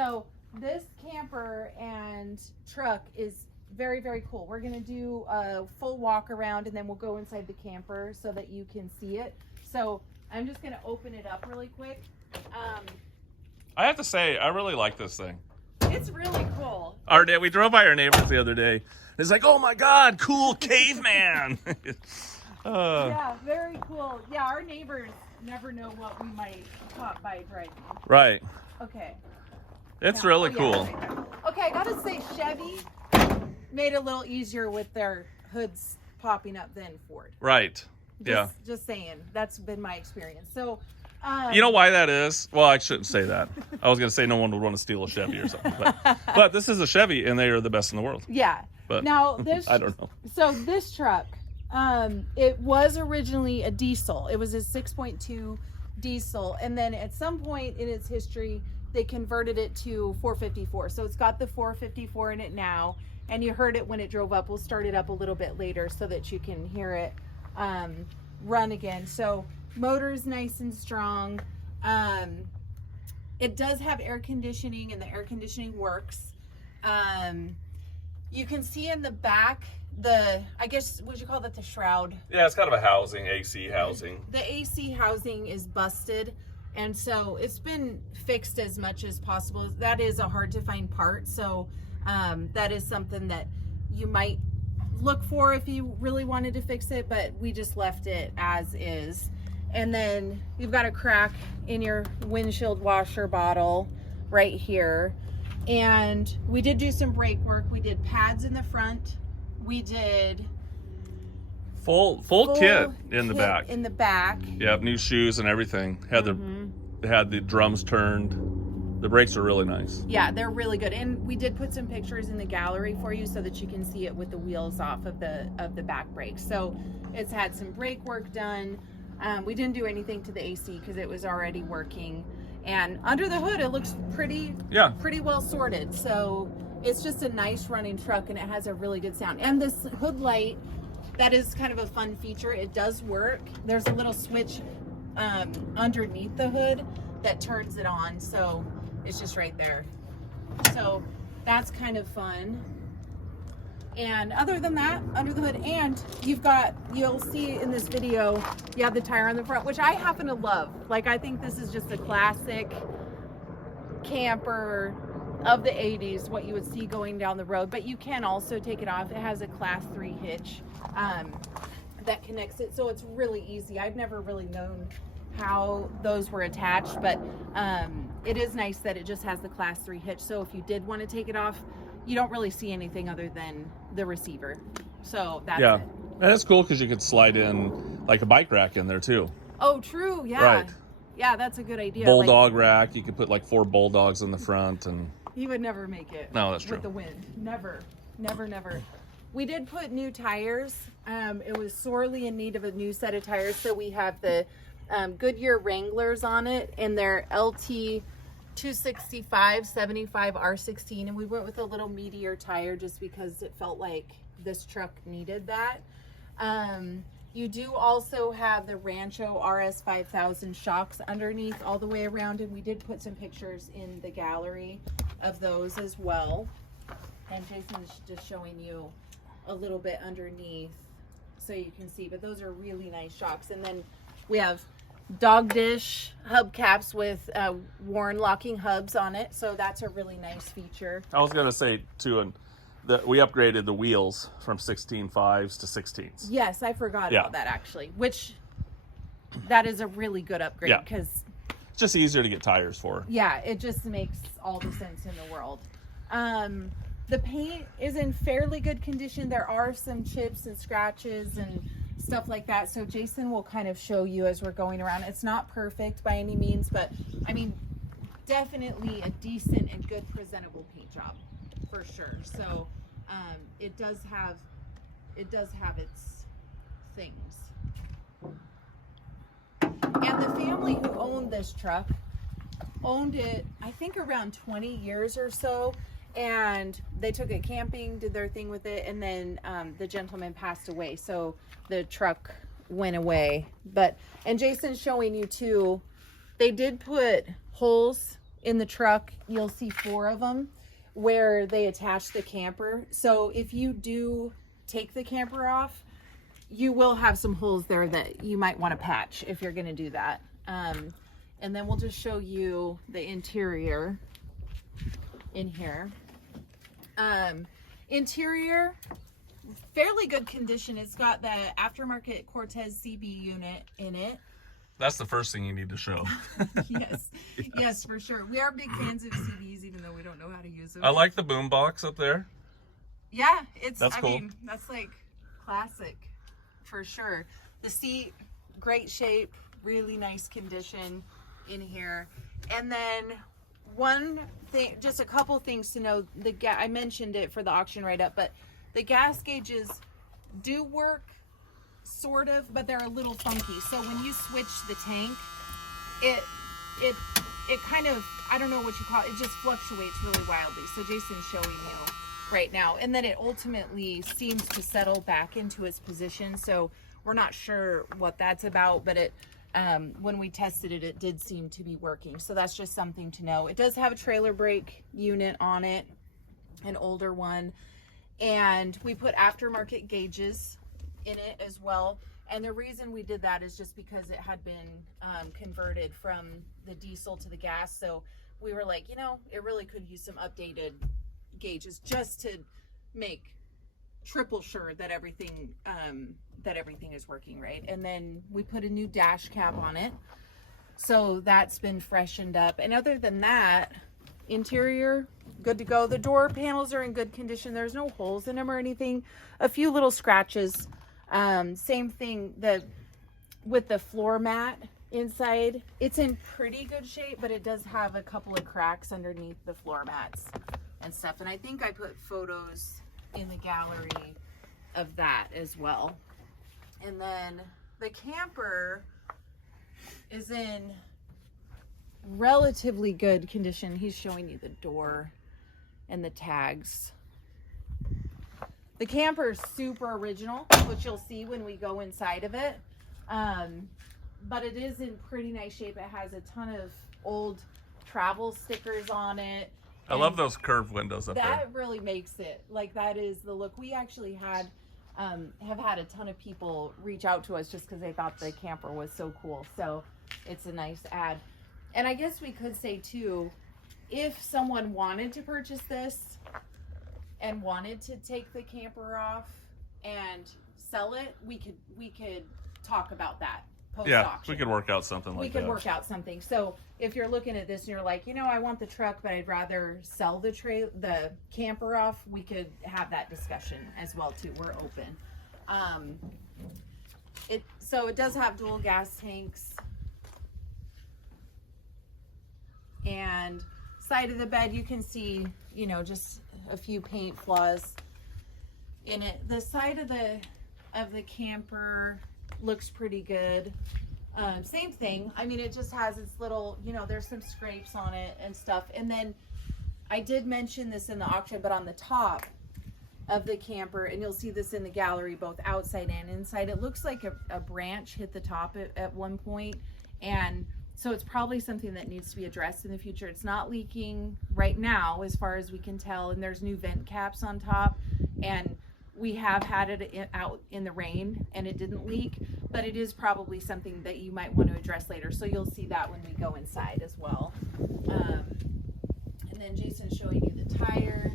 So this camper and truck is very, very cool. We're going to do a full walk around and then we'll go inside the camper so that you can see it. So I'm just going to open it up really quick. I have to say, I really like this thing. It's really cool. We drove by our neighbors the other day. It's like, oh my God, cool caveman. Yeah, very cool. Yeah, our neighbors never know what we might pop by driving. Right. Okay. It's really cool. Okay, I gotta say Chevy made it a little easier with their hoods popping up than Ford. Right. Yeah. Just saying. That's been my experience. So, you know why that is? Well, I shouldn't say that. I was going to say no one would want to steal a Chevy or something. But this is a Chevy, and they are the best in the world. Yeah. But now this, I don't know. So this truck, it was originally a diesel. It was a 6.2 diesel, and then at some point in its history, they converted it to 454. So it's got the 454 in it now, and you heard it when it drove up. We'll start it up a little bit later so that you can hear it run again. So motor is nice and strong. It does have air conditioning, and the air conditioning works. You can see in the back I guess, would you call that the shroud? Yeah, it's kind of a housing, AC housing. The AC housing is busted, and so it's been fixed as much as possible. That is a hard to find part, so that is something that you might look for if you really wanted to fix it, but we just left it as is. And then you've got a crack in your windshield washer bottle right here. And we did do some brake work. We did pads in the front. We did full kit in the back. In the back. Yeah, new shoes and everything. Had the drums turned. The brakes are really nice. Yeah, they're really good. And we did put some pictures in the gallery for you so that you can see it with the wheels off of the back brakes. So it's had some brake work done. We didn't do anything to the AC because it was already working. And under the hood, it looks pretty well sorted. So it's just a nice running truck, and it has a really good sound. And this hood light, that is kind of a fun feature. It does work. There's a little switch underneath the hood that turns it on. So it's just right there. So that's kind of fun. And other than that, under the hood, and you'll see in this video, you have the tire on the front, which I happen to love. Like, I think this is just a classic camper of the 80s, what you would see going down the road. But you can also take it off. It has a class 3 hitch that connects it, so it's really easy. I've never really known how those were attached, but it is nice that it just has the class 3 hitch. So if you did want to take it off, you don't really see anything other than the receiver. So that's it. And it's cool because you could slide in like a bike rack in there too. Oh, true. Yeah. Right. Yeah, that's a good idea. Bulldog rack. You could put like 4 bulldogs in the front, and he would never make it. No, that's true. With the wind. Never. We did put new tires. It was sorely in need of a new set of tires. So we have the Goodyear Wranglers on it, and they're LT 265 75 R16, and we went with a little meatier tire just because it felt like this truck needed that. You do also have the Rancho RS 5000 shocks underneath all the way around, and we did put some pictures in the gallery of those as well. And Jason's just showing you a little bit underneath so you can see, but those are really nice shocks. And then we have dog dish hubcaps with worn locking hubs on it, so that's a really nice feature. I was gonna say too, that we upgraded the wheels from 16.5s to 16s. Yes, I forgot about that actually, which that is a really good upgrade because it's just easier to get tires for. Yeah, it just makes all the sense in the world. The paint is in fairly good condition. There are some chips and scratches and stuff like that, so Jason will kind of show you as we're going around. It's not perfect by any means, but I mean, definitely a decent and good presentable paint job for sure. So it does have its things. And the family who owned this truck owned it, I think, around 20 years or so, and they took it camping, did their thing with it, and then the gentleman passed away, so the truck went away. And Jason's showing you too, they did put holes in the truck, you'll see 4 of them where they attach the camper. So if you do take the camper off, you will have some holes there that you might want to patch if you're going to do that. And then we'll just show you the interior in here. Interior, fairly good condition. It's got the aftermarket Cortez CB unit in it. That's the first thing you need to show. Yes, yes, for sure. We are big fans of CBs, even though we don't know how to use them. I like the boom box up there. Yeah, That's cool. I mean, that's like classic for sure. The seat, great shape, really nice condition in here. And then one thing, just a couple things to know. I mentioned it for the auction write-up, but the gas gauges do work sort of, but they're a little funky. So when you switch the tank, it kind of, I don't know what you call it, it just fluctuates really wildly. So Jason's showing you right now, and then it ultimately seems to settle back into its position. So we're not sure what that's about, but it when we tested it, it did seem to be working. So that's just something to know. It does have a trailer brake unit on it, an older one, and we put aftermarket gauges in it as well. And the reason we did that is just because it had been converted from the diesel to the gas. So we were like, you know, it really could use some updated gauges just to make triple sure that everything is working right. And then we put a new dash cap on it, so that's been freshened up. And other than that, interior good to go. The door panels are in good condition. There's no holes in them or anything. A few little scratches. Same thing with the floor mat inside. It's in pretty good shape, but it does have a couple of cracks underneath the floor mats and stuff. And I think I put photos in the gallery of that as well. And then the camper is in relatively good condition. He's showing you the door and the tags. The camper is super original, which you'll see when we go inside of it. But it is in pretty nice shape. It has a ton of old travel stickers on it. I love those curved windows up there. That really makes it, like, that is the look. We actually have had a ton of people reach out to us just because they thought the camper was so cool. So it's a nice ad. And I guess we could say too, if someone wanted to purchase this and wanted to take the camper off and sell it, we could talk about that post-auction. Yeah, we could work out something like that. We could work out something. So if you're looking at this and you're like, you know, I want the truck, but I'd rather sell the camper off, we could have that discussion as well too. We're open. So it does have dual gas tanks. And side of the bed, you can see, you know, just a few paint flaws in it. The side of the camper looks pretty good. Same thing. I mean, it just has its little, you know, there's some scrapes on it and stuff. And then I did mention this in the auction, but on the top of the camper, and you'll see this in the gallery, both outside and inside, it looks like a branch hit the top at one point. And so it's probably something that needs to be addressed in the future. It's not leaking right now, as far as we can tell, and there's new vent caps on top. And we have had it out in the rain and it didn't leak, but it is probably something that you might want to address later. So you'll see that when we go inside as well. And then Jason's showing you the tire.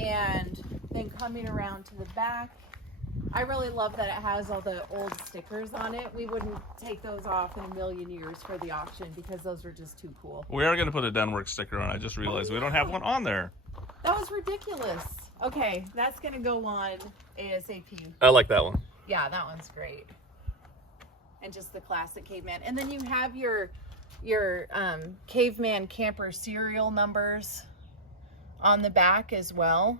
And then coming around to the back, I really love that it has all the old stickers on it. We wouldn't take those off in a million years for the auction because those are just too cool. We are going to put a Denwerks sticker on. I just realized we don't have one on there. That was ridiculous. Okay, that's going to go on ASAP. I like that one. Yeah, that one's great. And just the classic Caveman. And then you have your Caveman camper serial numbers on the back as well.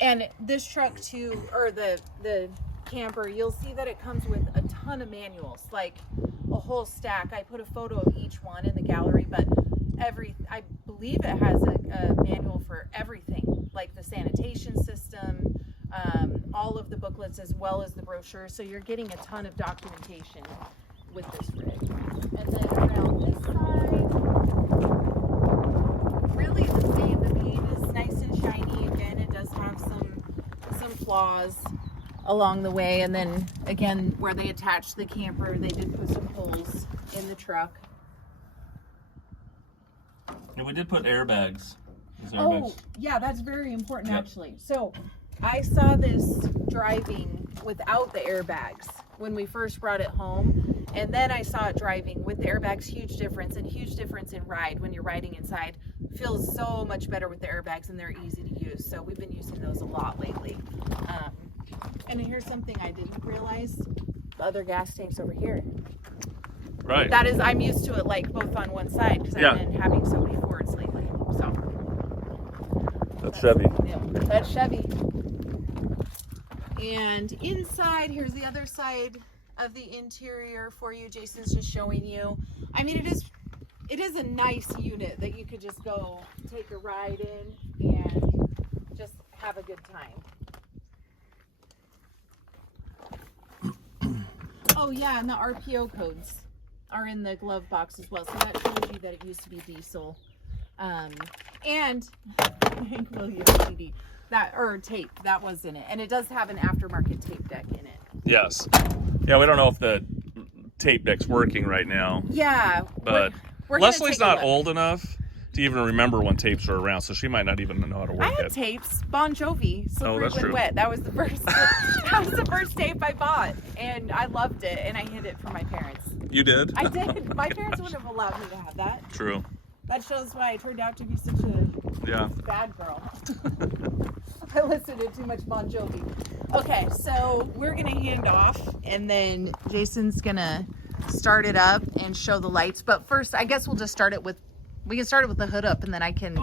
And this truck too, or the camper, you'll see that it comes with a ton of manuals, like a whole stack. I put a photo of each one in the gallery, but I believe it has a manual for everything, like the sanitation system, all of the booklets as well as the brochure. So you're getting a ton of documentation with this rig. And then around this side, really the same. The paint is nice and shiny. Again, it does have some flaws along the way. And then again, where they attached the camper, they did put some holes in the truck. And we did put airbags. Oh, yeah, that's very important actually. So I saw this driving without the airbags when we first brought it home. And then I saw it driving with the airbags. Huge difference, and huge difference in ride when you're riding inside. Feels so much better with the airbags, and they're easy to use. So we've been using those a lot lately. And here's something I didn't realize. The other gas tank's over here. Right. That is, I'm used to it like both on one side because I've been having so many Fords lately. So that's Chevy. That's Chevy. And inside, here's the other side of the interior for you. Jason's just showing you. I mean, it is a nice unit that you could just go take a ride in and just have a good time. Oh yeah, and the RPO codes are in the glove box as well. So that shows you that it used to be diesel. And will you CD that or tape that was in it, and it does have an aftermarket tape deck in it. Yes. Yeah, we don't know if the tape deck's working right now. Yeah, but we're Leslie's not old enough to even remember when tapes were around, so she might not even know how to work it. I had tapes, Bon Jovi, Slippery that's When true. Wet. That was the first. That was the first tape I bought, and I loved it, and I hid it from my parents. You did? I did. My parents wouldn't have allowed me to have that. True. That shows why I turned out to be such a bad girl. I listened to too much Bon Jovi. Okay, so we're gonna hand off, and then Jason's gonna start it up and show the lights. But first, I guess we'll just start it with. We can start it with the hood up, and then I can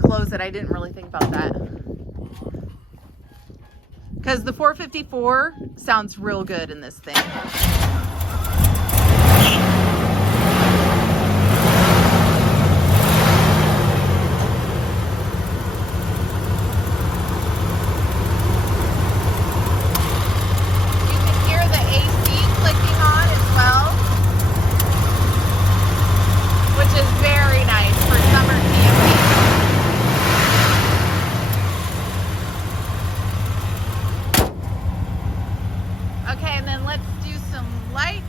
close it. I didn't really think about that. Because the 454 sounds real good in this thing. You can hear the AC clicking on as well, which is very nice for summer camping. Okay, and then let's do some lights.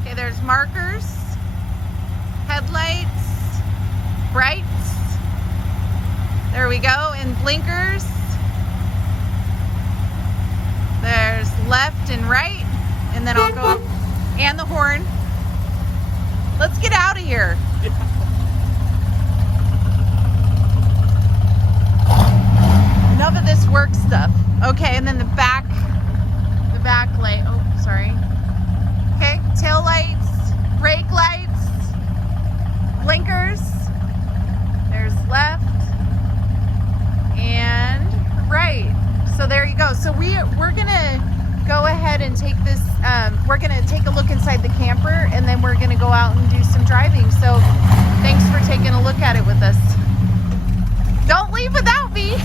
Okay, there's markers, headlights, brights. There we go, and blinkers. There's left and right, and then I'll go, and the horn. Let's get out of here. Enough of this work stuff. Okay, and then the back light. Oh, sorry. Okay, tail lights, brake lights, blinkers. There's left and right. So there you go. So we're gonna go ahead and take this. We're gonna take a look inside the camper, and then we're gonna go out and do some driving. So thanks for taking a look at it with us. Don't leave without me.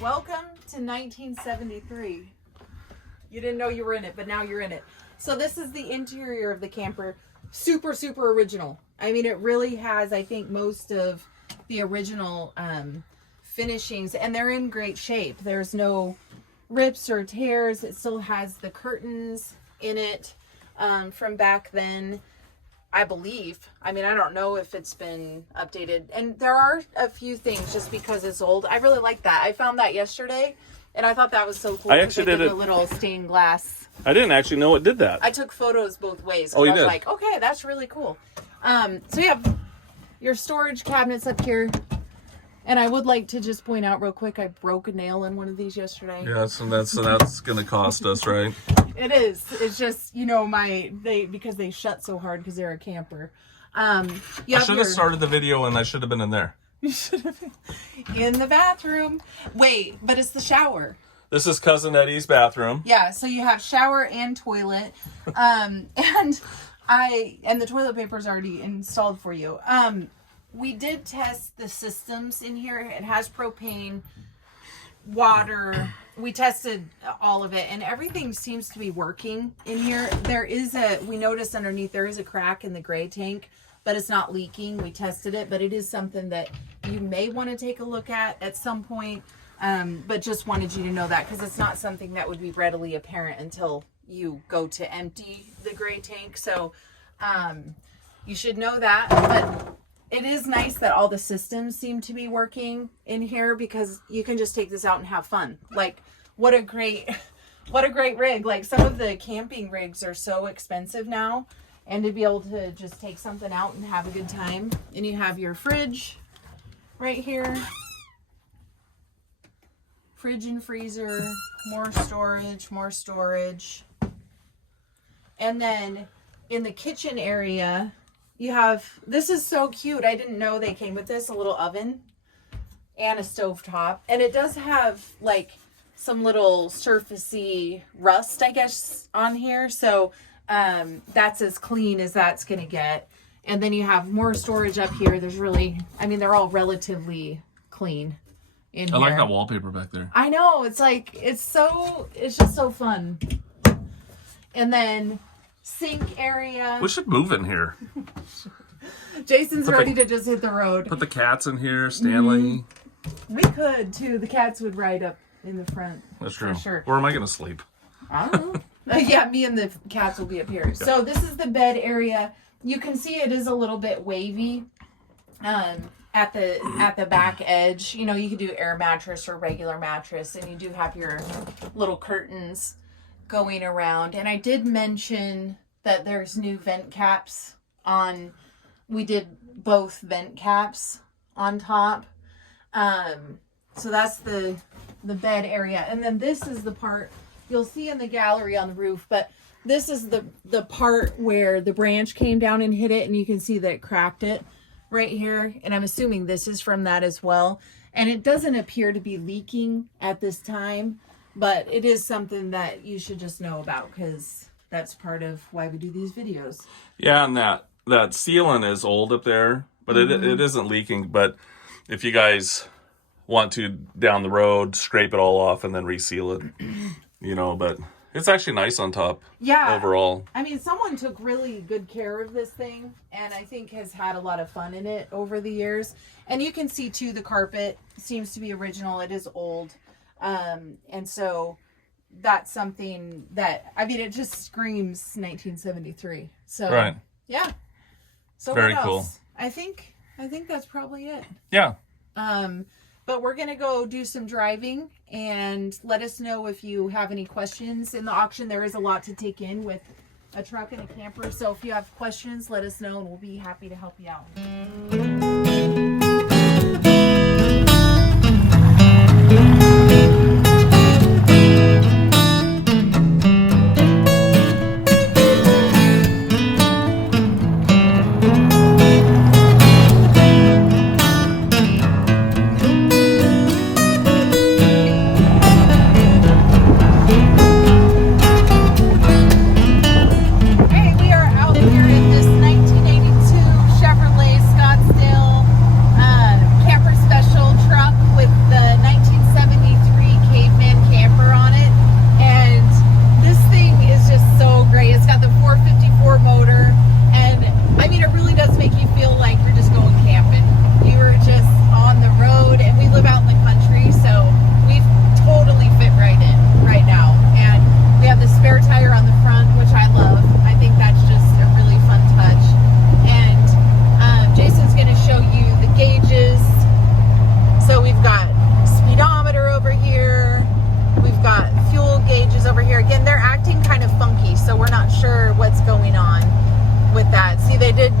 Welcome to 1973. You didn't know you were in it, but now you're in it. So this is the interior of the camper. Super, super original. I mean, it really has, I think, most of the original finishings, and they're in great shape. There's no rips or tears. It still has the curtains in it from back then, I believe. I mean, I don't know if it's been updated. And there are a few things just because it's old. I really like that. I found that yesterday, and I thought that was so cool. I actually did a little stained glass. I didn't actually know it did that. I took photos both ways. Oh, you I was did? like, okay, that's really cool. So you have your storage cabinets up here. And I would like to just point out real quick, I broke a nail in one of these yesterday. Yes, and that's going to cost us, right? It is. It's just, you know, because they shut so hard because they're a camper. You I have should have started the video and I should have been in there. You should have been in the bathroom. Wait, but it's the shower. This is Cousin Eddie's bathroom. Yeah, so you have shower and toilet. And the toilet paper is already installed for you. We did test the systems in here. It has propane, water. We tested all of it, and everything seems to be working in here. We noticed underneath there is a crack in the gray tank, but it's not leaking. We tested it, but it is something that you may want to take a look at some point. But just wanted you to know that because it's not something that would be readily apparent until you go to empty the gray tank. So you should know that. But it is nice that all the systems seem to be working in here because you can just take this out and have fun. Like, what a great rig. Like, some of the camping rigs are so expensive now, and to be able to just take something out and have a good time. And you have your fridge right here. Fridge and freezer, more storage. And then in the kitchen area, you have, this is so cute. I didn't know they came with this, a little oven and a stovetop. And it does have like some little surfacey rust, I guess, on here. So that's as clean as that's going to get. And then you have more storage up here. There's really, I mean, they're all relatively clean in here. I like that wallpaper back there. I know. It's like, it's just so fun. And then sink area. We should move in here. Jason's ready to just hit the road. Put the cats in here, Stanley. We could too. The cats would ride up in the front. That's true. For sure. Where am I going to sleep? I don't know. Yeah, me and the cats will be up here. Yeah. So this is the bed area. You can see it is a little bit wavy at the back edge. You know, you could do air mattress or regular mattress, and you do have your little curtains going around. And I did mention that there's new vent caps on. We did both vent caps on top. So that's the bed area. And then this is the part you'll see in the gallery on the roof, but this is the part where the branch came down and hit it, and you can see that it cracked it right here. And I'm assuming this is from that as well. And it doesn't appear to be leaking at this time, but it is something that you should just know about because that's part of why we do these videos. Yeah, and that sealant is old up there, but it isn't leaking. But if you guys want to, down the road, scrape it all off and then reseal it, you know, but it's actually nice on top. Yeah. Overall. I mean, someone took really good care of this thing, and I think has had a lot of fun in it over the years. And you can see too, the carpet seems to be original. It is old. And so that's something that, I mean, it just screams 1973. So right. Yeah. So very what else? Cool. I think that's probably it. Yeah. But we're going to go do some driving, and let us know if you have any questions. In the auction, there is a lot to take in with a truck and a camper. So if you have questions, let us know, and we'll be happy to help you out. Scottsdale camper special truck with the 1973 Caveman camper on it, and this thing is just so great. It's got the 454 motor, and I mean, it really does make you feel like you're just going camping. You are just on the road, and we live out in the country, so we totally fit right in right now. And we have the spare tire on the front, which I love. I think that's just a really fun touch. And Jason's going to show you the gauges. So we've got speedometer over here. We've got fuel gauges over here. Again, they're acting kind of funky, so we're not sure what's going on with that. See, they did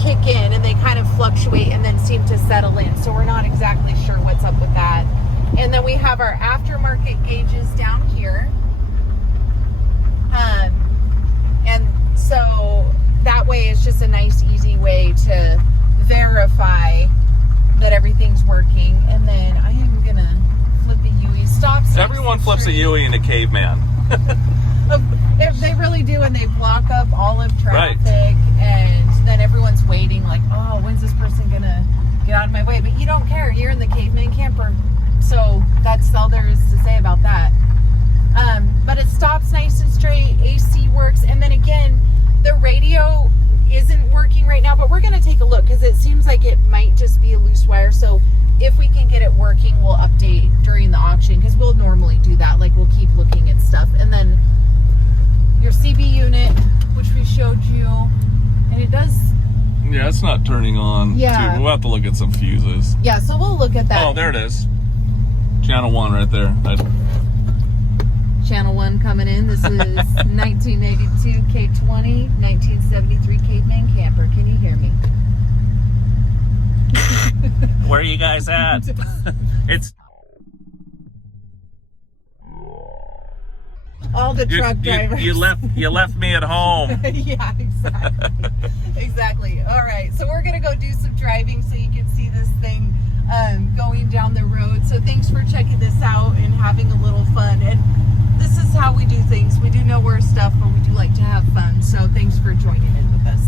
kick in, and they kind of fluctuate and then seem to settle in. So we're not exactly sure what's up with that. And then we have our aftermarket gauges down here. And so that way it's just a nice, easy way to verify that everything's working. And then I am gonna flip a UE. Stop. Everyone flips a UE in a Caveman. They really do, and they block up all of traffic, Right. and then everyone's waiting like, oh, when's this person gonna get out of my way? But you don't care. You're in the Caveman camper, so that's all there is to say about that. But it stops nice and straight. AC works, and then again, the radio isn't working right now, but we're gonna take a look because it seems like it might just be a loose wire. So if we can get it working, we'll update during the auction, because we'll normally do that. Like, we'll keep looking at stuff. And then your CB unit, which we showed you, and it does. Yeah, it's not turning on. Yeah. We'll have to look at some fuses. Yeah, so we'll look at that. Oh, there it is. Channel 1 right there. Channel 1 coming in. This is 1982 K20, 1973 Caveman camper. Can you hear me? Where are you guys at? It's all the truck drivers. You left me at home. Yeah, exactly. Exactly. All right, so we're gonna go do some driving so you can see this thing going down the road. So thanks for checking this out and having a little fun. And this is how we do things. We do nowhere stuff, but we do like to have fun. So thanks for joining in with us.